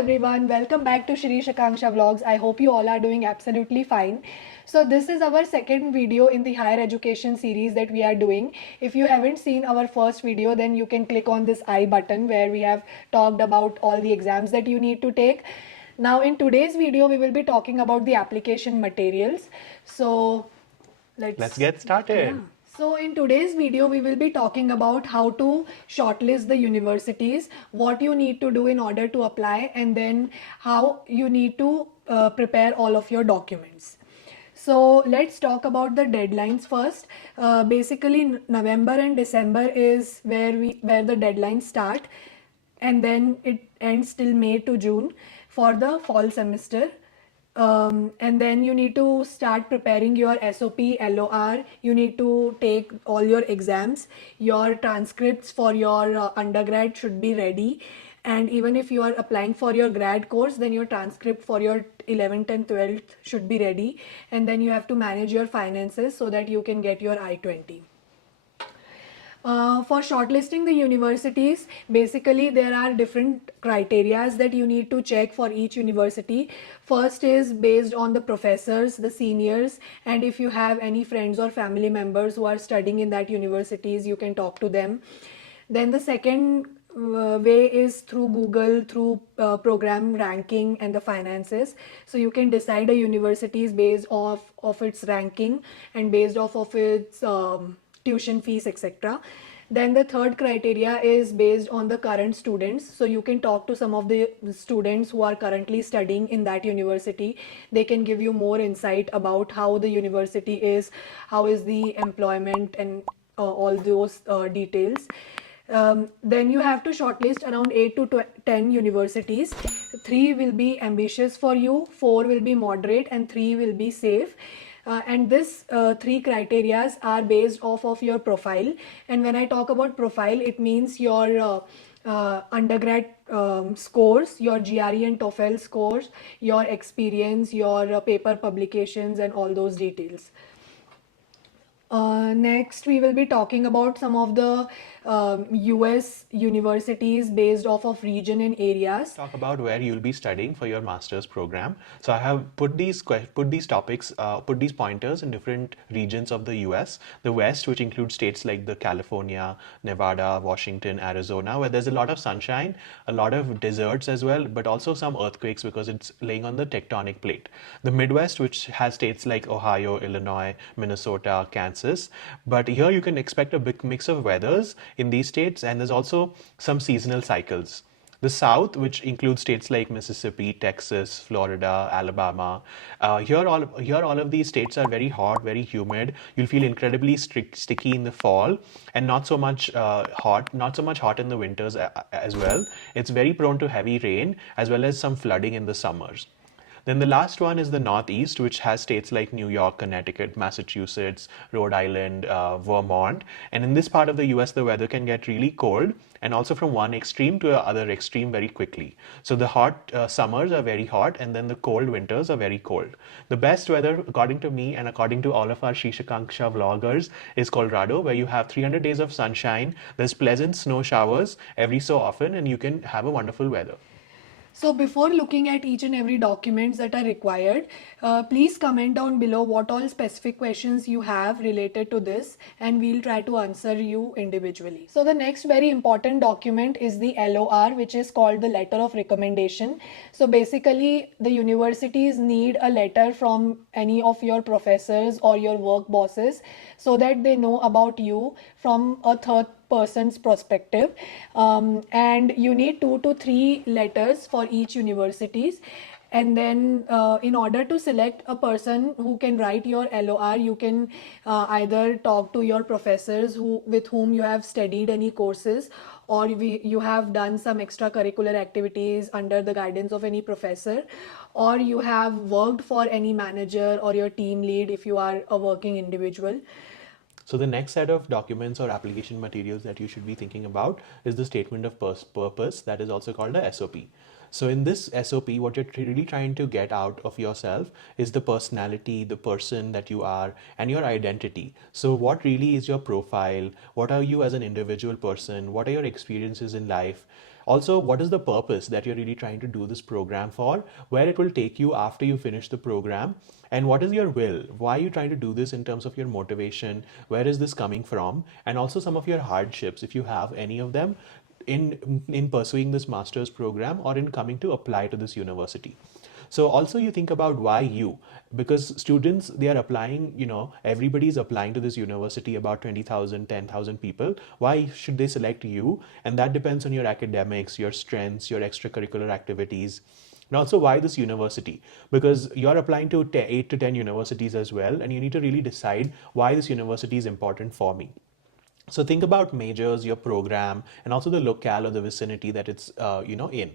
everyone, welcome back to Shri Shakanksha Vlogs. I hope you all are doing absolutely fine. So this is our second video in the higher education series that we are doing. If you haven't seen our first video, then you can click on this I button where we have talked about all the exams that you need to take. Now in today's video, we will be talking about the application materials. So Let's get started. yeah. So in today's video, we will be talking about how to shortlist the universities, what you need to do in order to apply, and then how you need to prepare all of your documents. So let's talk about the deadlines first. Basically, November and December is where the deadlines start, and then it ends till May to June for the fall semester. And then you need to start preparing your SOP, LOR. You need to take all your exams. Your transcripts for your undergrad should be ready. And even if you are applying for your grad course, then your transcript for your 11th and 12th should be ready. And then you have to manage your finances so that you can get your I-20. For shortlisting the universities, basically there are different criterias that you need to check for each university. First is based on the professors, the seniors, and if you have any friends or family members who are studying in that universities, you can talk to them. Then the second way is through Google, through program ranking and the finances. So you can decide a universities based off of its ranking and based off of its tuition fees, etc. Then the third criteria is based on the current students. So you can talk to some of the students who are currently studying in that university. They can give you more insight about how the university is, how is the employment, and all those details. Then you have to shortlist around 8 to 10 universities. 3 will be ambitious for you, 4 will be moderate, and 3 will be safe. And this 3 criterias are based off of your profile. And when I talk about profile, it means your undergrad scores, your GRE and TOEFL scores, your experience, your paper publications, and all those details. Next, we will be talking about some of the US universities based off of region and areas. Talk about where you'll be studying for your master's program. So I have put these topics, put these pointers in different regions of the US. The West, which includes states like the California, Nevada, Washington, Arizona, where there's a lot of sunshine, a lot of deserts as well, but also some earthquakes because it's laying on the tectonic plate. The Midwest, which has states like Ohio, Illinois, Minnesota, Kansas. But here you can expect a big mix of weathers in these states, and there's also some seasonal cycles. The South, which includes states like Mississippi, Texas, Florida, Alabama, here all of these states are very hot, very humid. You'll feel incredibly sticky in the fall, and not so much hot in the winters as well. It's very prone to heavy rain as well as some flooding in the summers. Then the last one is the Northeast, which has states like New York, Connecticut, Massachusetts, Rhode Island, Vermont. And in this part of the US, the weather can get really cold and also from one extreme to the other extreme very quickly. So the hot summers are very hot, and then the cold winters are very cold. The best weather, according to me and according to all of our Shishakanksha vloggers, is Colorado, where you have 300 days of sunshine. There's pleasant snow showers every so often, and you can have a wonderful weather. So before looking at each and every documents that are required, please comment down below what all specific questions you have related to this, and we'll try to answer you individually. So the next very important document is the LOR, which is called the letter of recommendation. So basically the universities need a letter from any of your professors or your work bosses so that they know about you from a third person's perspective, and you need 2 to 3 letters for each universities. And then in order to select a person who can write your LOR, you can either talk to your professors with whom you have studied any courses, or you have done some extracurricular activities under the guidance of any professor, or you have worked for any manager or your team lead if you are a working individual. So the next set of documents or application materials that you should be thinking about is the statement of purpose, that is also called a SOP. So in this SOP, what you're really trying to get out of yourself is the personality, the person that you are, and your identity. So what really is your profile? What are you as an individual person? What are your experiences in life? Also, what is the purpose that you're really trying to do this program for? Where it will take you after you finish the program? And what is your will? Why are you trying to do this in terms of your motivation? Where is this coming from? And also some of your hardships, if you have any of them, in pursuing this master's program or in coming to apply to this university. So also you think about why you, because students, they are applying, everybody's applying to this university, about 20,000, 10,000 people. Why should they select you? And that depends on your academics, your strengths, your extracurricular activities. And also, why this university? Because you're applying to 8 to 10 universities as well, and you need to really decide why this university is important for me. So think about majors, your program, and also the locale or the vicinity that it's in.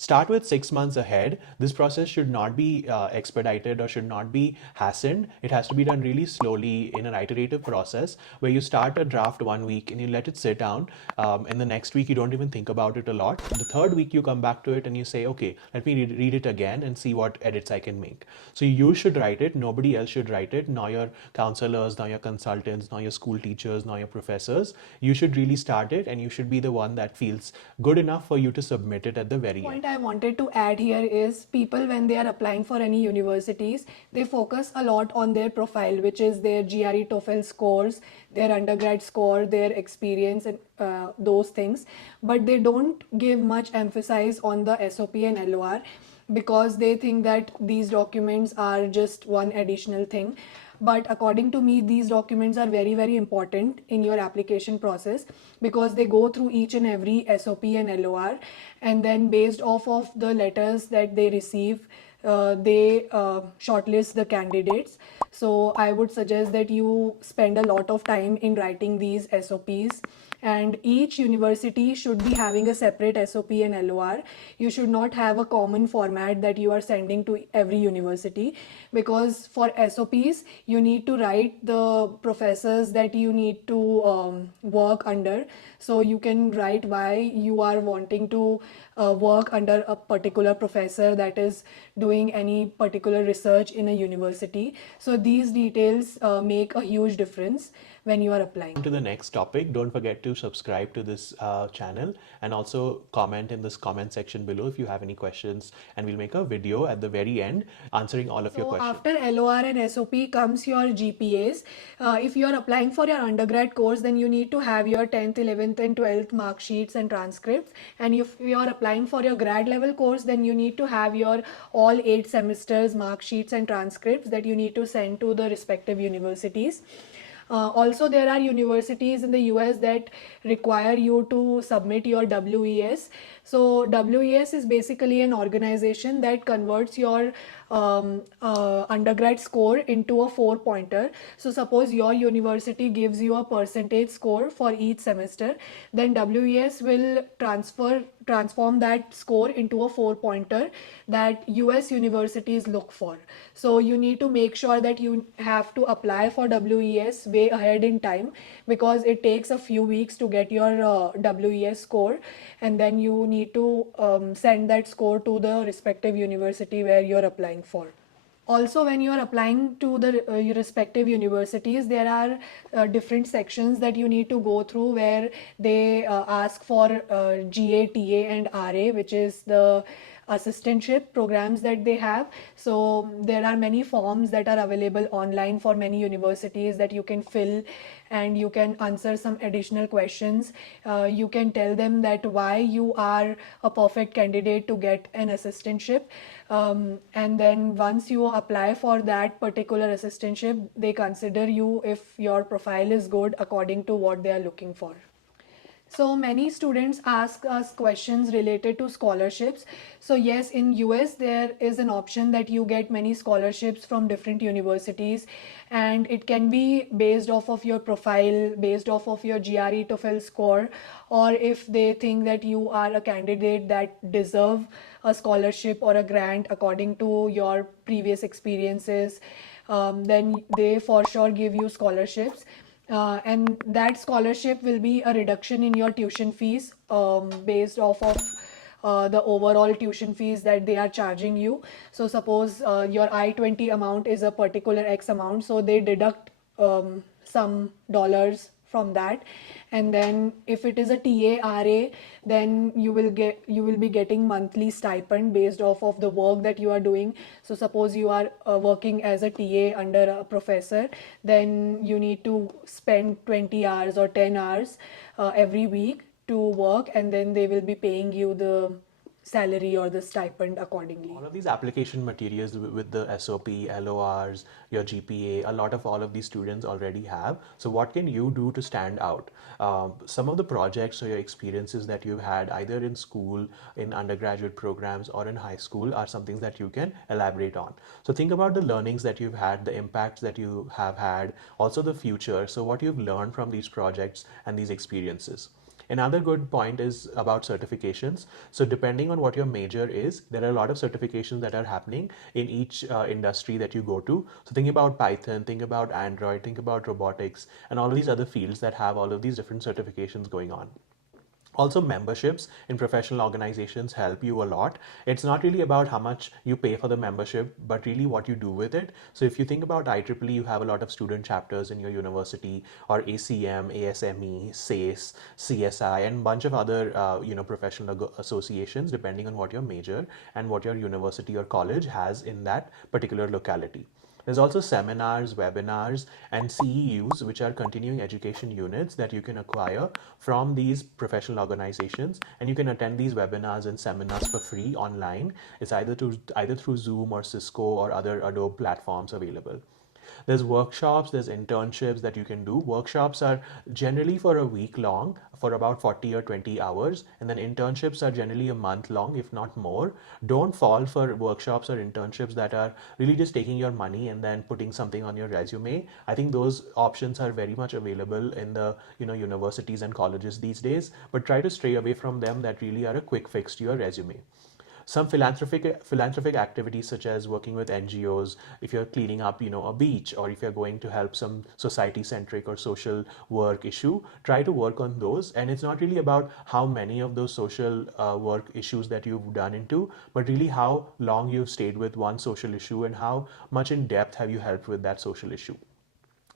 Start with 6 months ahead. This process should not be expedited or should not be hastened. It has to be done really slowly in an iterative process where you start a draft 1 week and you let it sit down. And the next week, you don't even think about it a lot. The third week, you come back to it and you say, okay, let me read it again and see what edits I can make. So you should write it. Nobody else should write it. Nor your counselors, nor your consultants, nor your school teachers, nor your professors. You should really start it, and you should be the one that feels good enough for you to submit it at the very end. Point I wanted to add here is people, when they are applying for any universities, they focus a lot on their profile, which is their GRE TOEFL scores, their undergrad score, their experience, and those things. But they don't give much emphasis on the SOP and LOR because they think that these documents are just one additional thing. But according to me, these documents are very, very important in your application process because they go through each and every SOP and LOR, and then based off of the letters that they receive, they shortlist the candidates. So I would suggest that you spend a lot of time in writing these SOPs, and each university should be having a separate SOP and LOR. You should not have a common format that you are sending to every university, because for SOPs you need to write the professors that you need to work under. So you can write why you are wanting to work under a particular professor that is doing any particular research in a university. So these details make a huge difference when you are applying. To the next topic, don't forget to subscribe to this channel and also comment in this comment section below if you have any questions, and we'll make a video at the very end answering all of your So questions. after LOR and SOP comes your GPAs. If you are applying for your undergrad course, then you need to have your 10th, 11th and 12th mark sheets and transcripts. And if you are applying for your grad level course, then you need to have your all 8 semesters mark sheets and transcripts that you need to send to the respective universities. Also, there are universities in the US that require you to submit your WES. So, WES is basically an organization that converts your undergrad score into a 4-pointer. So, suppose your university gives you a percentage score for each semester, then WES will transform that score into a 4-pointer that US universities look for. So you need to make sure that you have to apply for WES way ahead in time, because it takes a few weeks to get your WES score, and then you need to send that score to the respective university where you're applying for. Also, when you are applying to the your respective universities, there are different sections that you need to go through where they ask for GA, and RA, which is the assistantship programs that they have. So there are many forms that are available online for many universities that you can fill, and you can answer some additional questions. You can tell them that why you are a perfect candidate to get an assistantship, and then once you apply for that particular assistantship, they consider you if your profile is good according to what they are looking for. So many students ask us questions related to scholarships. So yes, in US there is an option that you get many scholarships from different universities, and it can be based off of your profile, based off of your GRE TOEFL score, or if they think that you are a candidate that deserve a scholarship or a grant according to your previous experiences, then they for sure give you scholarships. And that scholarship will be a reduction in your tuition fees based off of the overall tuition fees that they are charging you. So suppose your I-20 amount is a particular X amount, so they deduct some dollars from that, and then if it is a TARA, then you will be getting monthly stipend based off of the work that you are doing. So suppose you are working as a TA under a professor, then you need to spend 20 hours or 10 hours every week to work, and then they will be paying you the salary or the stipend accordingly. All of these application materials with the SOP, LORs, your GPA, a lot of all of these students already have. So what can you do to stand out? Some of the projects or your experiences that you've had either in school, in undergraduate programs, or in high school are some things that you can elaborate on. So think about the learnings that you've had, the impacts that you have had, also the future. So what you've learned from these projects and these experiences. Another good point is about certifications. So depending on what your major is, there are a lot of certifications that are happening in each industry that you go to. So think about Python, think about Android, think about robotics, and all of these other fields that have all of these different certifications going on. Also, memberships in professional organizations help you a lot. It's not really about how much you pay for the membership, but really what you do with it. So if you think about IEEE, you have a lot of student chapters in your university, or ACM, ASME, SACE, CSI, and a bunch of other professional associations, depending on what your major and what your university or college has in that particular locality. There's also seminars, webinars, and CEUs, which are continuing education units that you can acquire from these professional organizations. And you can attend these webinars and seminars for free online. It's either through Zoom or Cisco or other Adobe platforms available. There's workshops, there's internships that you can do. Workshops are generally for a week long, for about 40 or 20 hours, and then internships are generally a month long, if not more. Don't fall for workshops or internships that are really just taking your money and then putting something on your resume. I think those options are very much available in the universities and colleges these days, but try to stray away from them that really are a quick fix to your resume. Some philanthropic activities, such as working with NGOs, if you're cleaning up a beach, or if you're going to help some society centric or social work issue, try to work on those. And it's not really about how many of those social work issues that you've done into, but really how long you've stayed with one social issue and how much in depth have you helped with that social issue.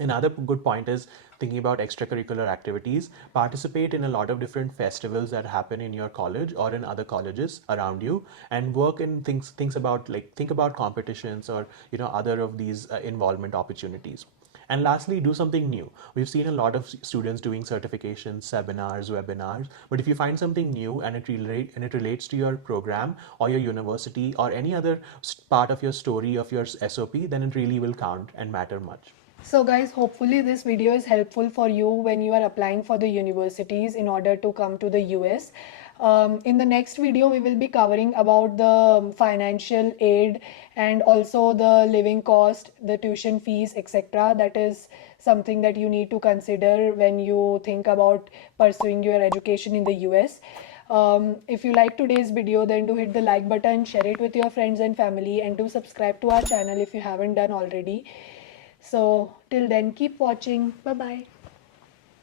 Another good point is thinking about extracurricular activities. Participate in a lot of different festivals that happen in your college or in other colleges around you, and work in things about, like, think about competitions or other of these involvement opportunities. And lastly, do something new. We've seen a lot of students doing certifications, seminars, webinars, but if you find something new and it relates to your program or your university or any other part of your story of your SOP, then it really will count and matter much. So guys, hopefully this video is helpful for you when you are applying for the universities in order to come to the US. In the next video, we will be covering about the financial aid and also the living cost, the tuition fees, etc. That is something that you need to consider when you think about pursuing your education in the US. If you like today's video, then do hit the like button, share it with your friends and family, and do subscribe to our channel if you haven't done already. So till then, keep watching. Bye bye.